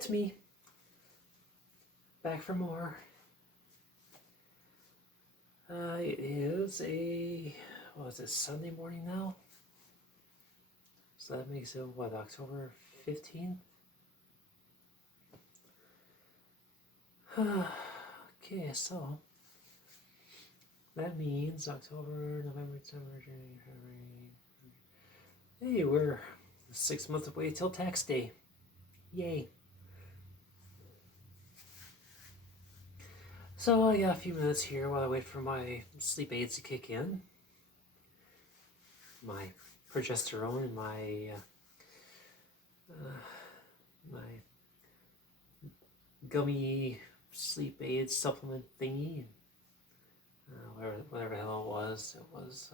It's me, back for more. It is Sunday morning now? So that makes it, October 15th? Okay, so that means October, November, December, January, February. Hey, we're 6 months away till tax day. Yay. So I got a few minutes here while I wait for my sleep aids to kick in. My progesterone and my gummy sleep aid supplement thingy. Whatever the hell it was. It was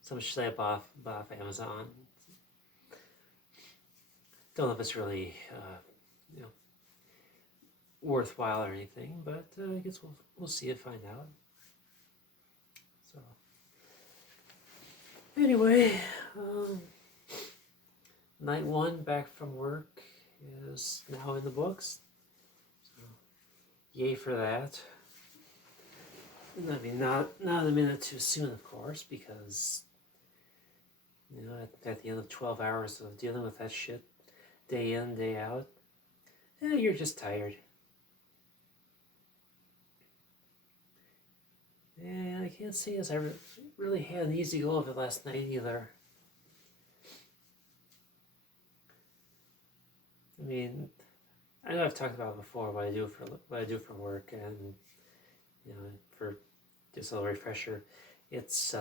some shit I bought off Amazon. Don't know if it's really worthwhile or anything, but I guess we'll see and find out. So anyway, night one back from work is now in the books. So yay for that. I mean, not a minute too soon, of course, because at the end of 12 hours of dealing with that shit, day in, day out, you're just tired. And I can't say as I really had an easy go of it last night either. I mean, I know I've talked about before what I do for work, and for just a little refresher, it's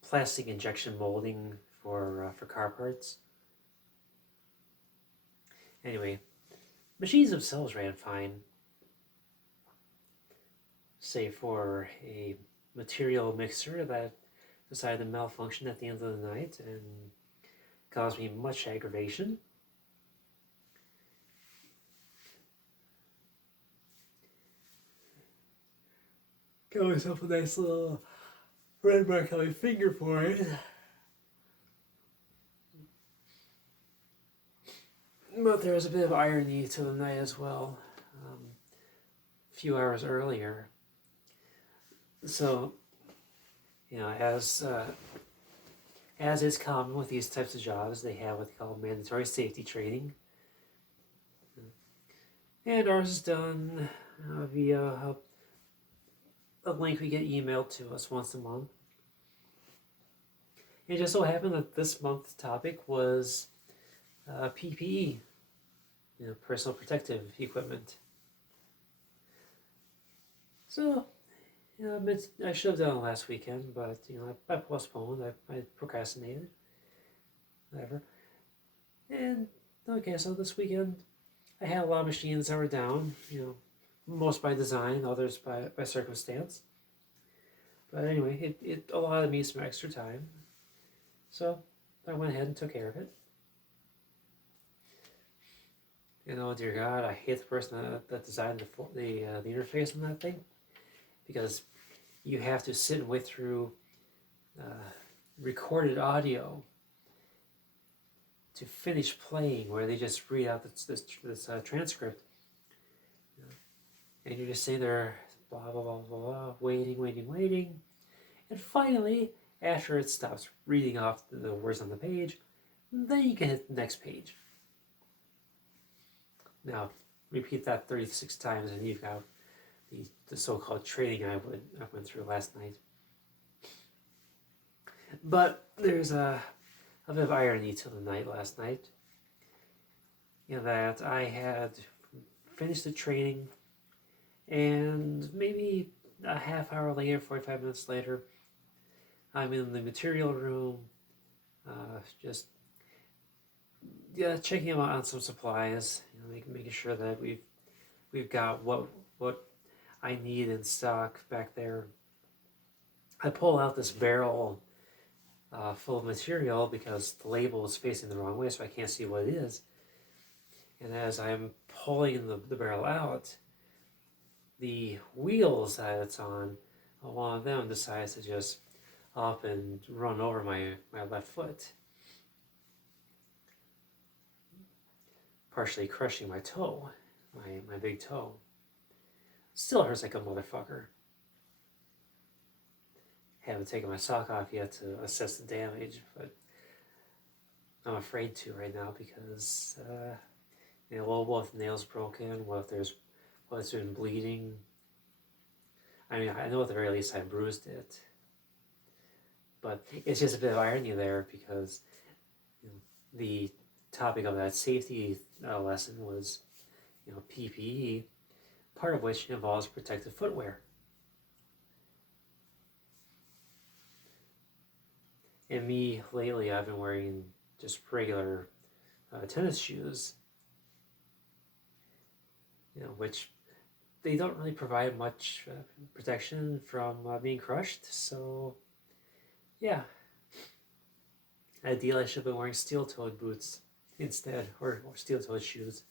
plastic injection molding for car parts. Anyway, machines themselves ran fine, save for a material mixer that decided to malfunction at the end of the night and caused me much aggravation. Got myself a nice little red mark on my finger for it. But there was a bit of irony to the night as well. A few hours earlier. So, as is common with these types of jobs, they have what they call mandatory safety training. And ours is done via a link we get emailed to us once a month. It just so happened that this month's topic was PPE, personal protective equipment. So, I should have done it last weekend, but I postponed. I procrastinated. Whatever. And okay, so this weekend I had a lot of machines that were down. Most by design, others by circumstance. But anyway, it allotted me some extra time, so I went ahead and took care of it. Dear God, I hate the person that designed the interface on that thing, because you have to sit and wait through recorded audio to finish playing, where they just read out this transcript, and you're just sitting there, blah blah blah blah blah, waiting, and finally, after it stops reading off the words on the page, then you can hit the next page. Now, repeat that 36 times, and you've got the so-called training I went through last night. But there's a bit of irony to the night last night. That I had finished the training, and maybe a half hour later, 45 minutes later, I'm in the material room, just checking out on some supplies, making sure that we've got what I need in stock back there. I pull out this barrel full of material because the label is facing the wrong way, so I can't see what it is. And as I'm pulling the barrel out, the wheels that it's on, one of them decides to just up and run over my left foot. partially crushing my toe, my big toe. Still hurts like a motherfucker. Haven't taken my sock off yet to assess the damage, but I'm afraid to right now because, well, what if the nail's broken? What if it's been bleeding? I mean, I know at the very least I bruised it, but it's just a bit of irony there because the topic of that safety lesson was, PPE, part of which involves protective footwear. And me, lately, I've been wearing just regular tennis shoes, which they don't really provide much protection from being crushed. So, yeah, ideally I should have been wearing steel-toed boots instead, or steel-toed shoes.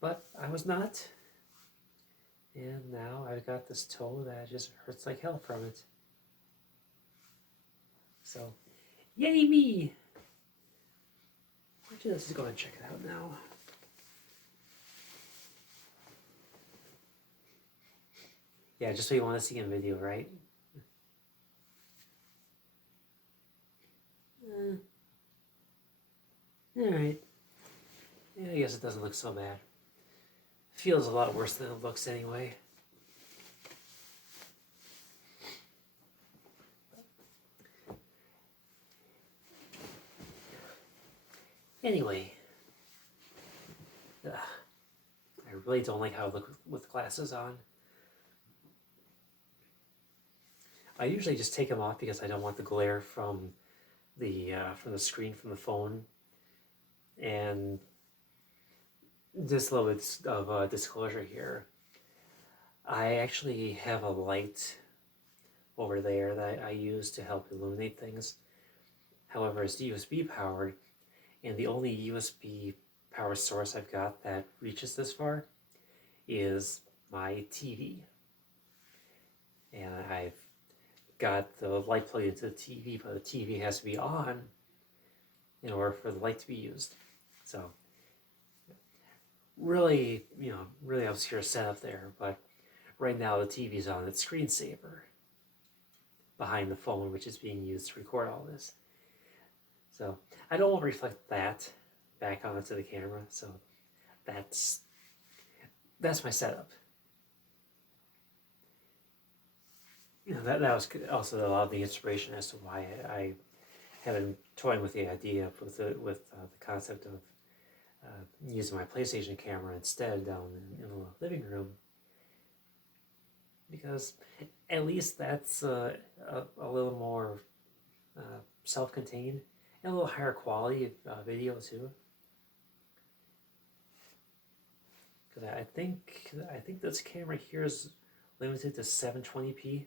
But I was not, and now I've got this toe that just hurts like hell from it. So, yay me! Actually, let's just go ahead and check it out now. Yeah, just so you want to see in video, right? Alright. Yeah, I guess it doesn't look so bad. Feels a lot worse than it looks anyway. Anyway, I really don't like how I look with glasses on. I usually just take them off because I don't want the glare from the screen from the phone. And just a little bit of disclosure here. I actually have a light over there that I use to help illuminate things. However, it's USB powered, and the only USB power source I've got that reaches this far is my TV. And I've got the light plugged into the TV, but the TV has to be on in order for the light to be used. So, really obscure setup there, but right now the TV's on its screensaver behind the phone, which is being used to record all this. So I don't want to reflect that back onto the camera, so that's my setup. That was also a lot of the inspiration as to why I have been toying with the idea with the concept of using my PlayStation camera instead down in the living room, because at least that's a little more self-contained and a little higher quality video too. Because I think this camera here is limited to 720p,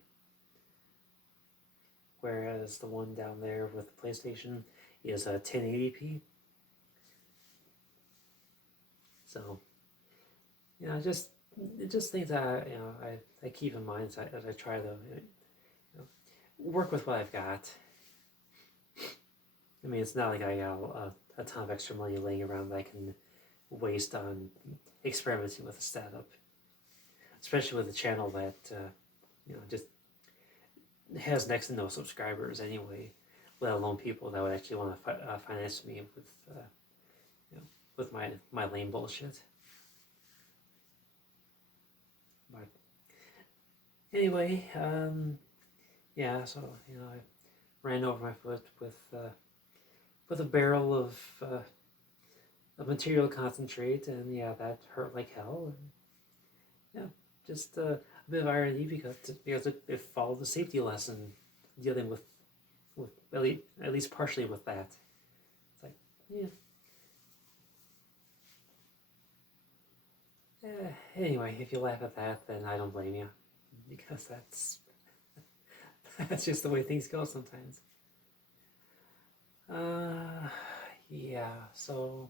whereas the one down there with the PlayStation is 1080p. So, just things that I keep in mind as I try to work with what I've got. I mean, it's not like I got a ton of extra money laying around that I can waste on experimenting with a setup, especially with a channel that just has next to no subscribers anyway, let alone people that would actually want to finance me with my lame bullshit. But anyway, yeah. So I ran over my foot with a barrel of material concentrate, and yeah, that hurt like hell. And yeah, just a bit of irony because it followed the safety lesson dealing with at least partially with that. It's like, yeah. Anyway, if you laugh at that, then I don't blame you, because that's just the way things go sometimes. Yeah. So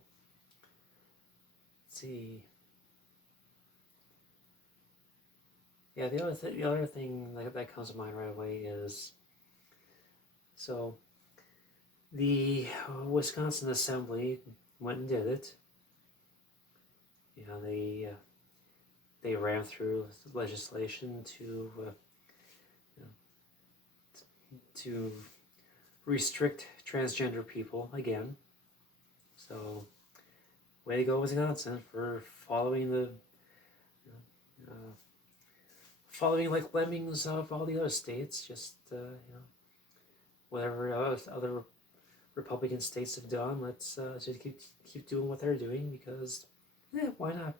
let's see. Yeah, the other thing that comes to mind right away is, so the Wisconsin Assembly went and did it, You know, they ran through legislation you know, to restrict transgender people again. So, way to go, Wisconsin, for following following like lemmings of all the other states. Just whatever other Republican states have done, let's just keep doing what they're doing because, why not?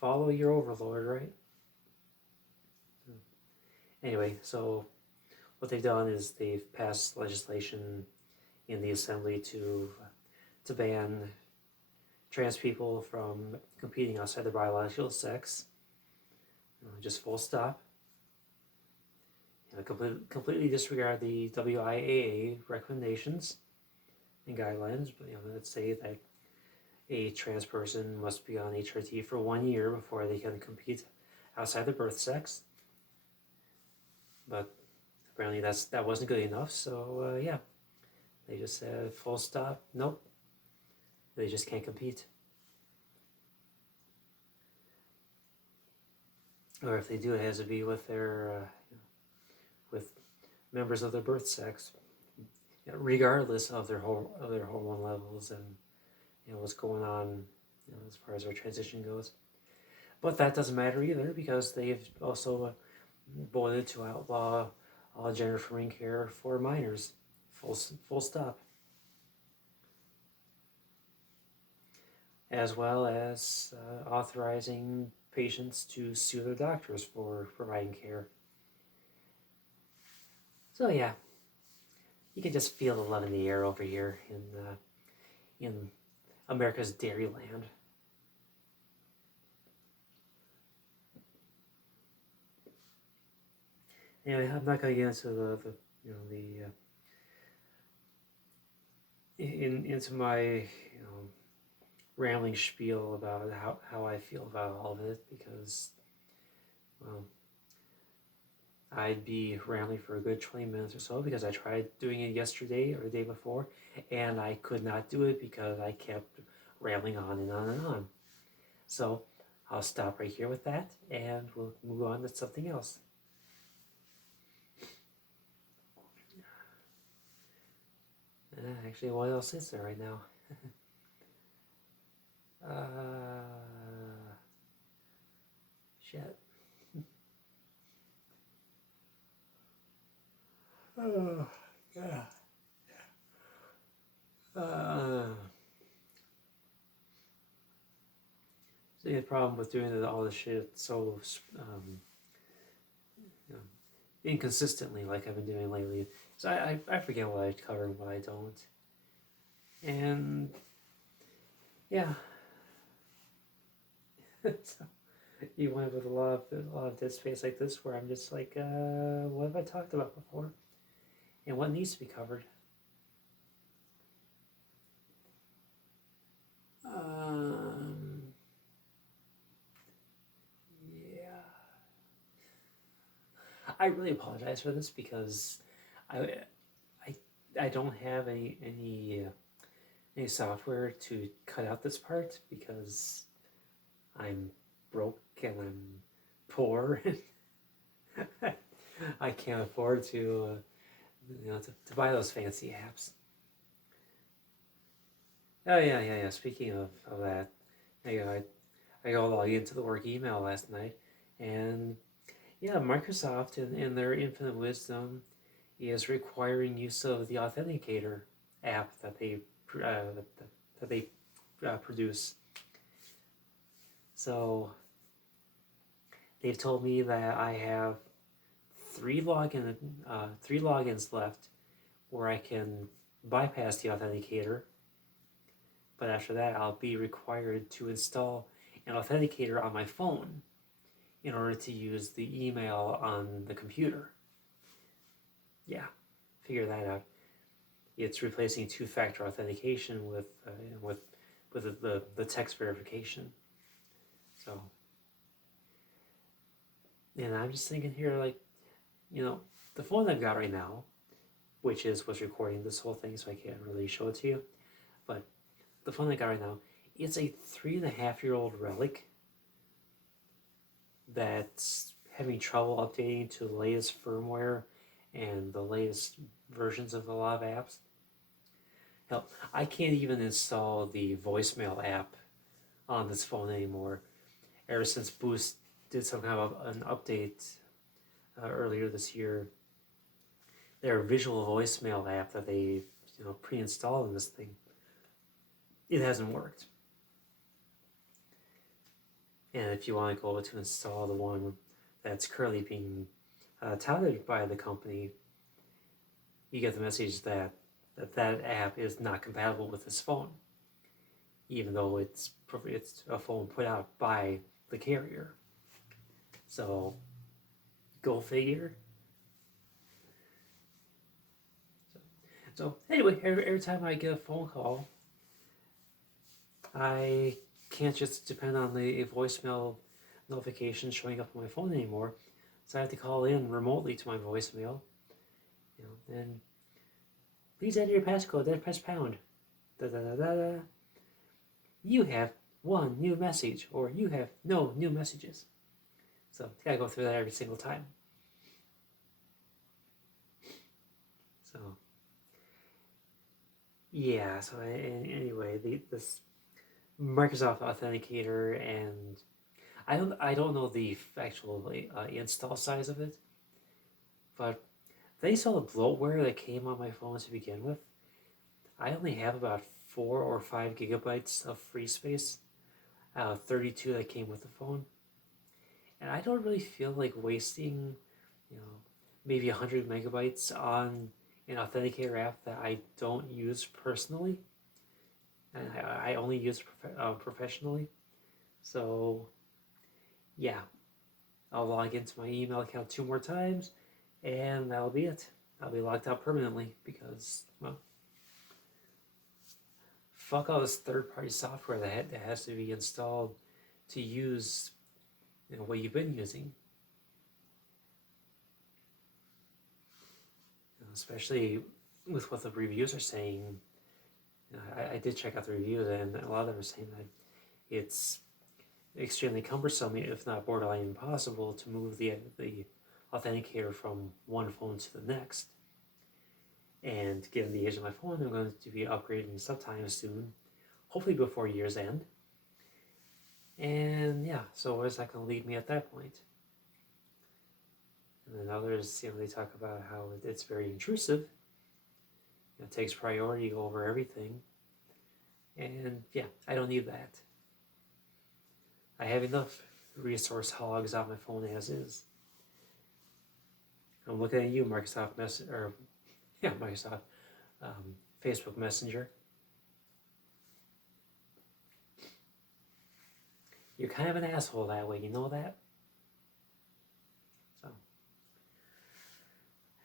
Follow your overlord, right? Anyway, so what they've done is they've passed legislation in the assembly to ban trans people from competing outside their biological sex. Just full stop. Completely disregard the WIAA recommendations and guidelines, but let's say that a trans person must be on HRT for 1 year before they can compete outside their birth sex. But apparently that wasn't good enough, so they just said full stop. Nope, they just can't compete. Or if they do, it has to be with their with members of their birth sex, regardless of their hormone levels and what's going on as far as their transition goes. But that doesn't matter either because they've also voted to outlaw all gender affirming care for minors. Full stop. As well as authorizing patients to sue their doctors for providing care. So yeah, you can just feel the love in the air over here in America's Dairyland. Anyway, I'm not going to get into into my rambling spiel about how I feel about all of it because, well, I'd be rambling for a good 20 minutes or so because I tried doing it yesterday or the day before and I could not do it because I kept rambling on and on and on. So I'll stop right here with that and we'll move on to something else. Actually, what else is there right now? Shit. Oh, yeah. See, the problem with doing all this shit so inconsistently, like I've been doing lately, so I forget what I cover and what I don't, and yeah. So you wind up with a lot of dead space like this, where I'm just like, what have I talked about before, and what needs to be covered? Yeah. I really apologize for this because I I, I don't have any software to cut out this part because I'm broke and I'm poor. I can't afford to to buy those fancy apps. Oh yeah. Speaking of that, I got logged into the work email last night, and yeah, Microsoft in their infinite wisdom is requiring use of the Authenticator app that they produce. So they've told me that I have three logins left where I can bypass the Authenticator, but after that I'll be required to install an Authenticator on my phone in order to use the email on the computer. Yeah, figure that out. It's replacing two-factor authentication with the text verification. So, and I'm just thinking here, like, the phone I've got right now, which is what's recording this whole thing, so I can't really show it to you, but the phone I got right now It's a 3.5-year-old relic that's having trouble updating to the latest firmware and the latest versions of a lot of apps. Hell, I can't even install the voicemail app on this phone anymore. Ever since Boost did some kind of an update earlier this year, their visual voicemail app that they pre-installed in this thing, it hasn't worked. And if you want to go to install the one that's currently being touted by the company, you get the message that app is not compatible with this phone, even though it's a phone put out by the carrier. So, go figure. So anyway, every time I get a phone call, I can't just depend on the voicemail notification showing up on my phone anymore. So I have to call in remotely to my voicemail, and please enter your passcode, then press pound. Da da da da da. You have one new message, or you have no new messages. So you gotta go through that every single time. So yeah. So anyway, this Microsoft Authenticator, and I don't know the actual install size of it, but they saw the bloatware that came on my phone to begin with. I only have about 4 or 5 gigabytes of free space out of 32 that came with the phone, and I don't really feel like wasting, maybe 100 megabytes on an Authenticator app that I don't use personally, and I only use professionally. So yeah, I'll log into my email account 2 more times, and that'll be it. I'll be logged out permanently because, well, fuck all this third-party software that has to be installed to use what you've been using. Especially with what the reviews are saying. I did check out the reviews, and a lot of them are saying that it's extremely cumbersome, if not borderline impossible, to move the authenticator from one phone to the next. And given the age of my phone, I'm going to be upgrading sometime soon, hopefully before year's end. And yeah, so where's that going to lead me at that point? And then others, they talk about how it's very intrusive. It takes priority over everything. And yeah, I don't need that. I have enough resource hogs on my phone as is. I'm looking at you, Microsoft Facebook Messenger. You're kind of an asshole that way, you know that? So,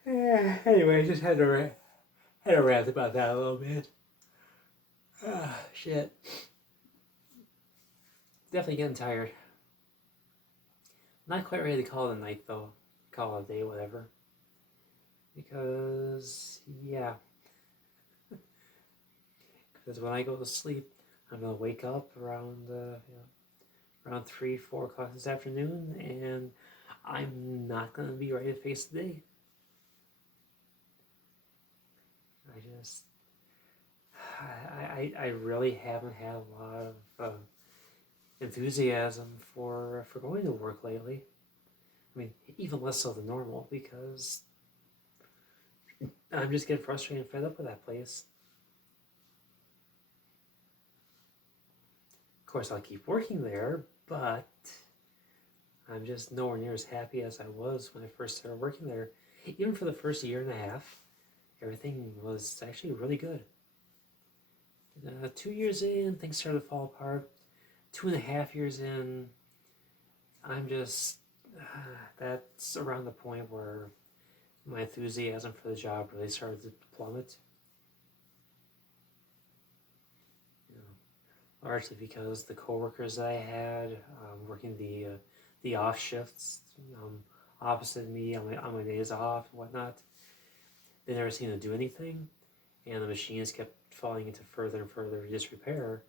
yeah. Anyway, I just had to rant about that a little bit. Shit. Definitely getting tired. Not quite ready to call it a night though. Call it a day, whatever. Because yeah. Because when I go to sleep, I'm gonna wake up around 3, 4 o'clock this afternoon, and I'm not gonna be ready to face the day. I really haven't had a lot of enthusiasm for going to work lately. I mean, even less so than normal, because I'm just getting frustrated and fed up with that place. Of course, I'll keep working there, but I'm just nowhere near as happy as I was when I first started working there. Even for the first year and a half, everything was actually really good. 2 years in, things started to fall apart. 2.5 years in, I'm just, that's around the point where my enthusiasm for the job really started to plummet. Largely because the coworkers that I had working the off shifts opposite me on my days off and whatnot, they never seemed to do anything, and the machines kept falling into further and further disrepair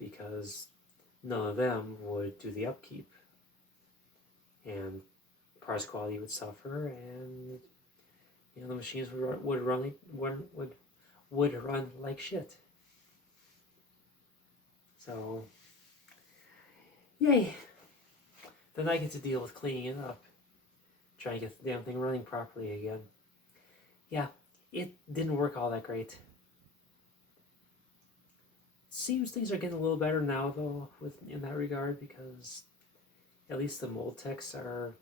because none of them would do the upkeep, and parts quality would suffer, and the machines would run like shit. So, yay! Then I get to deal with cleaning it up, trying to get the damn thing running properly again. Yeah, it didn't work all that great. Seems things are getting a little better now, though, in that regard, because at least the mold techs are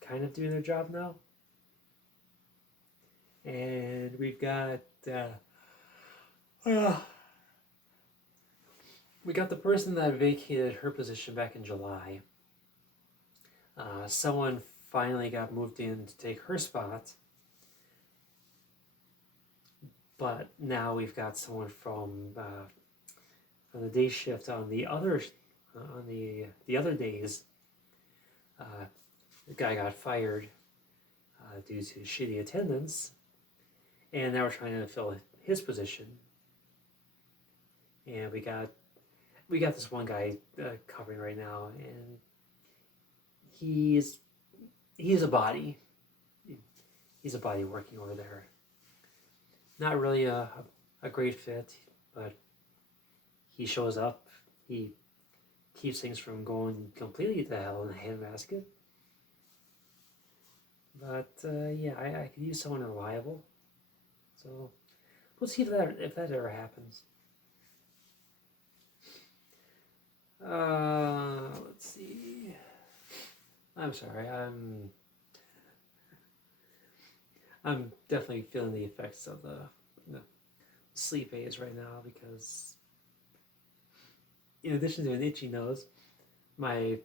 kind of doing their job now. And we've got we got the person that vacated her position back in July. Someone finally got moved in to take her spot, but now we've got someone from the day shift on the other days. The guy got fired due to shitty attendance, and now we're trying to fill his position. And we got this one guy covering right now, and he's a body. He's a body working over there. Not really a great fit, but he shows up. He keeps things from going completely to hell in a handbasket. But yeah, I could use someone reliable. So we'll see if that ever happens. Let's see. I'm sorry. I'm definitely feeling the effects of the sleep aids right now, because in addition to an itchy nose, my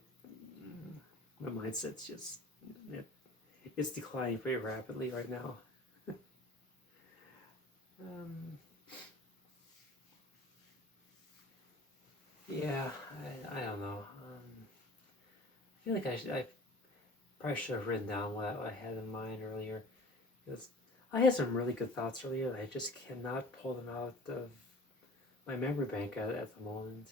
mindset's just it's declining pretty rapidly right now. Yeah, I don't know. I feel like I probably should have written down what I had in mind earlier, because I had some really good thoughts earlier that I just cannot pull them out of my memory bank at the moment.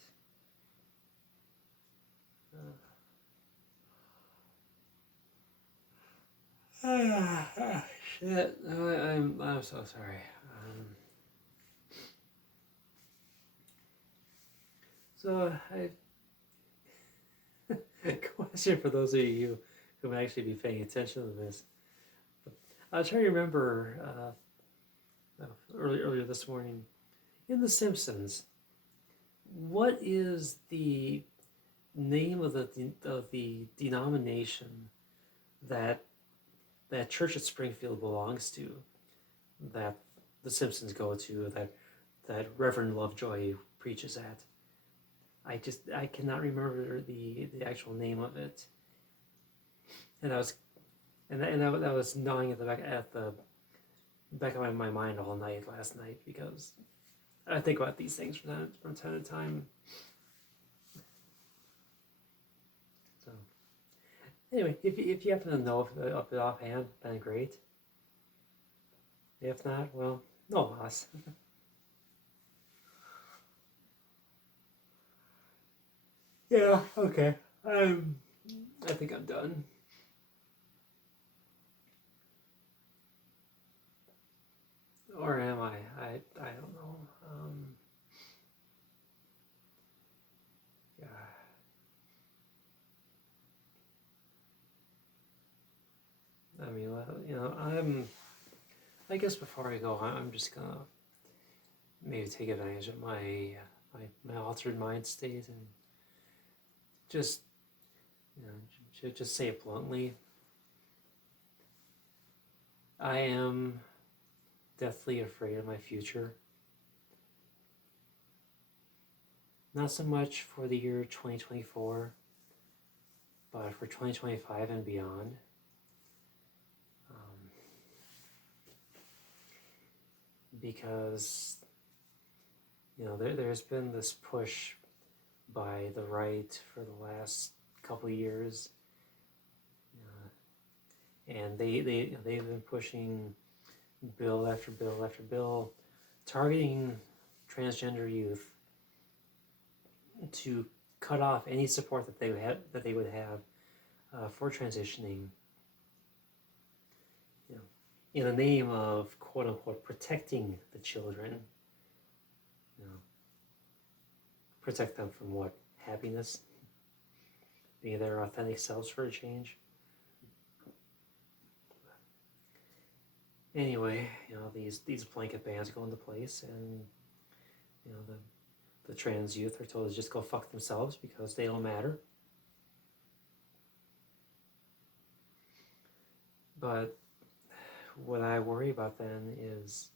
Shit! I'm so sorry. So I question for those of you who might actually be paying attention to this. I was trying to remember earlier this morning in The Simpsons. What is the name of the denomination that Church at Springfield belongs to, that the Simpsons go to, that Reverend Lovejoy preaches at? I cannot remember the actual name of it, and that was gnawing at the back of my mind all night last night, because I think about these things from time to time. So anyway, if you happen to know of it offhand, then great. If not, well, no loss. Yeah, okay. I think I'm done. Or am I? I don't know. Yeah. I mean, I guess before I go, I'm just gonna maybe take advantage of my altered mind state and just just say it bluntly. I am deathly afraid of my future. Not so much for the year 2024, but for 2025 and beyond. Because there's been this push by the right for the last couple of years, and they've been pushing bill after bill after bill targeting transgender youth, to cut off any support that they would have for transitioning, you know, in the name of quote unquote protecting the children. You know, protect them from what? Happiness? Being their authentic selves for a change. Anyway, you know, these blanket bans go into place, and you know the trans youth are told to just go fuck themselves because they don't matter. But what I worry about then is,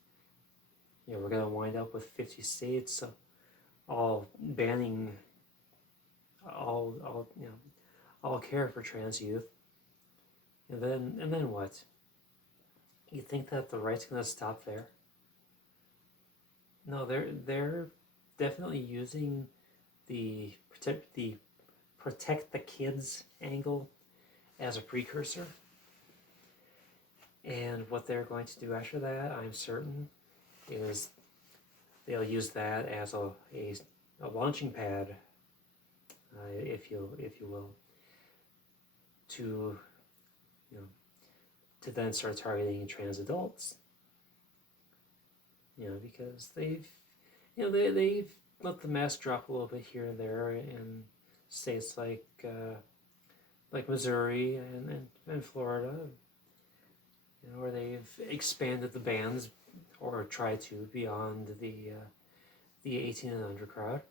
you know, we're gonna wind up with 50 states all banning all care for trans youth, and then what? You think that the right's gonna stop there? No, they're definitely using the protect the kids angle as a precursor. And what they're going to do after that, I'm certain, is they'll use that as a launching pad, if you will, to to then start targeting trans adults. You know, because they've let the mask drop a little bit here and there in states like Missouri and Florida, you know, where they've expanded the bans or tried to beyond the 18 and under crowd.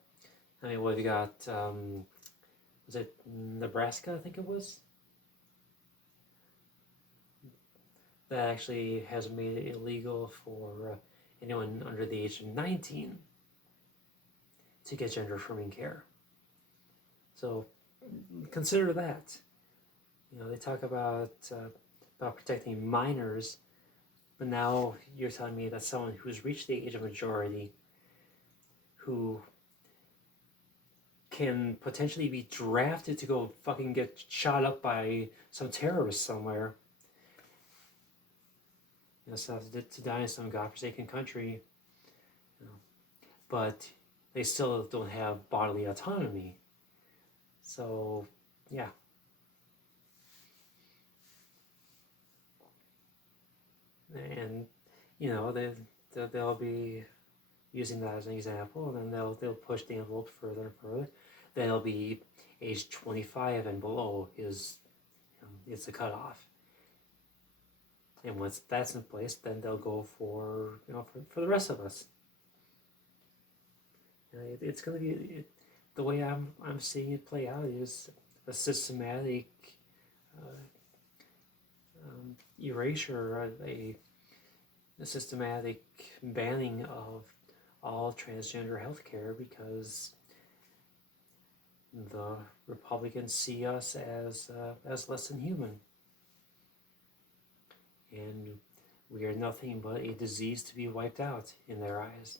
I mean, what have you got? Was it Nebraska? I think it was. That actually has made it illegal for anyone under the age of 19 to get gender-affirming care. So consider that. You know, they talk about protecting minors, but now you're telling me that someone who's reached the age of majority, who can potentially be drafted to go fucking get shot up by some terrorist somewhere, you know, so to die in some godforsaken country, you know, but they still don't have bodily autonomy. So, yeah. And, you know, they'll be using that as an example, and then they'll push the envelope further and further. They'll be age 25 and below is, it's a cutoff. And once that's in place, then they'll go for the rest of us. And it's going to be the way I'm seeing it play out is a systematic erasure, a systematic banning of all transgender healthcare, because the Republicans see us as less than human, and we are nothing but a disease to be wiped out in their eyes.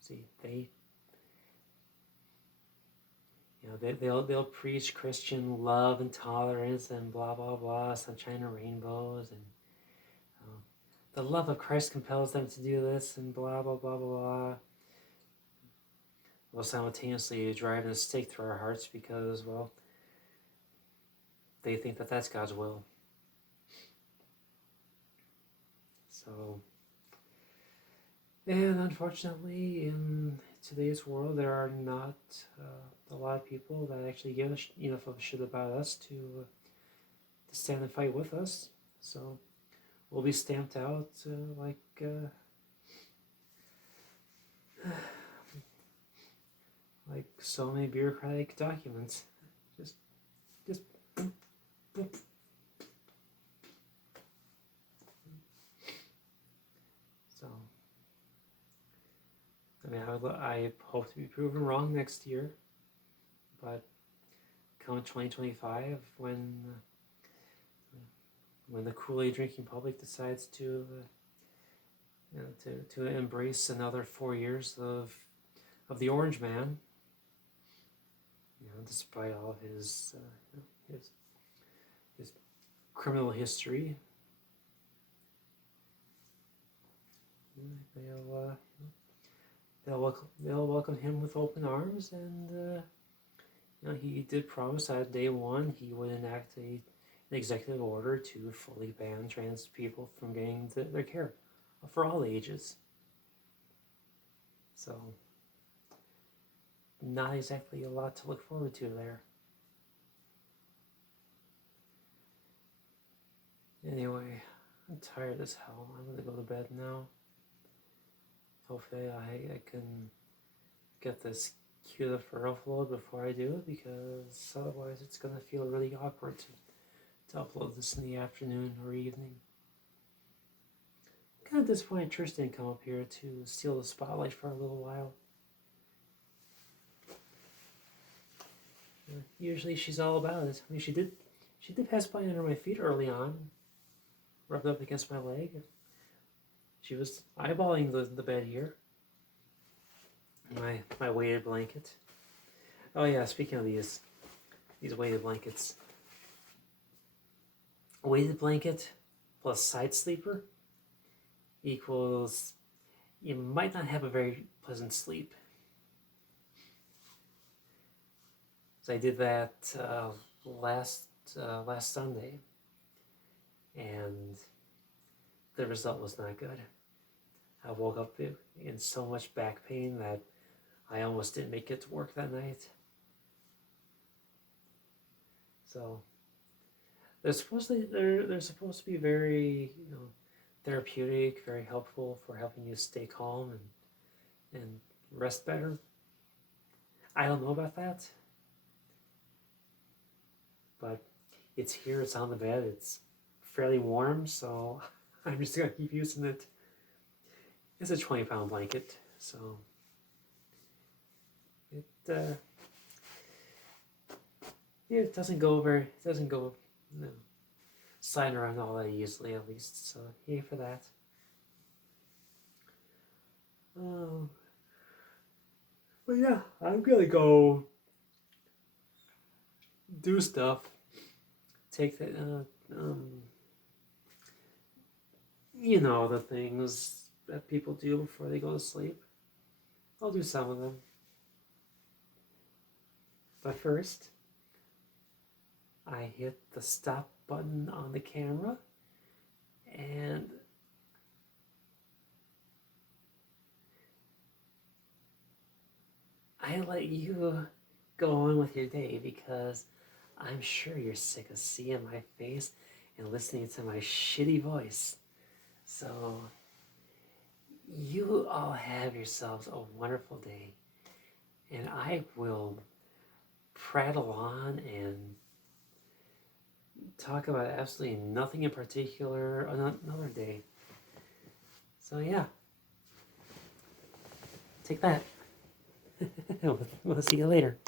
See, they'll preach Christian love and tolerance and blah blah blah, sunshine and rainbows, and the love of Christ compels them to do this and blah blah blah blah blah. While simultaneously driving a stake through our hearts because, well, they think that that's God's will. So, and unfortunately, in today's world, there are not a lot of people that actually give enough of a shit about us to stand and fight with us. So we'll be stamped out like so many bureaucratic documents. Just boop, boop. So, I mean, I hope to be proven wrong next year, but come 2025, when the Kool-Aid drinking public decides to embrace another 4 years of the Orange Man, despite all his criminal history, they'll welcome him with open arms, and he did promise that day one he would enact an executive order to fully ban trans people from getting their care for all ages. So, not exactly a lot to look forward to there. Anyway, I'm tired as hell. I'm gonna go to bed now. Hopefully I can get this queued up for upload before I do, because otherwise it's gonna feel really awkward to upload this in the afternoon or evening. I'm kind of disappointed Trish didn't come up here to steal the spotlight for a little while. Usually she's all about it. I mean, she did pass by under my feet early on, rubbed up against my leg. She was eyeballing the bed here. My weighted blanket. Oh yeah, speaking of these weighted blankets. A weighted blanket plus side sleeper equals you might not have a very pleasant sleep. So I did that last Sunday, and the result was not good. I woke up in so much back pain that I almost didn't make it to work that night. So they're supposed to be very therapeutic, very helpful for helping you stay calm and rest better. I don't know about that, but it's here, it's on the bed, it's fairly warm, so I'm just gonna keep using it. It's a 20-pound blanket, so it doesn't go sliding around all that easily, at least. So yay for that. But yeah, I'm gonna go do stuff. Take the the things that people do before they go to sleep. I'll do some of them. But first, I hit the stop button on the camera, and I let you go on with your day, because I'm sure you're sick of seeing my face and listening to my shitty voice. So, you all have yourselves a wonderful day, and I will prattle on and talk about absolutely nothing in particular another day. So yeah, take that. We'll see you later.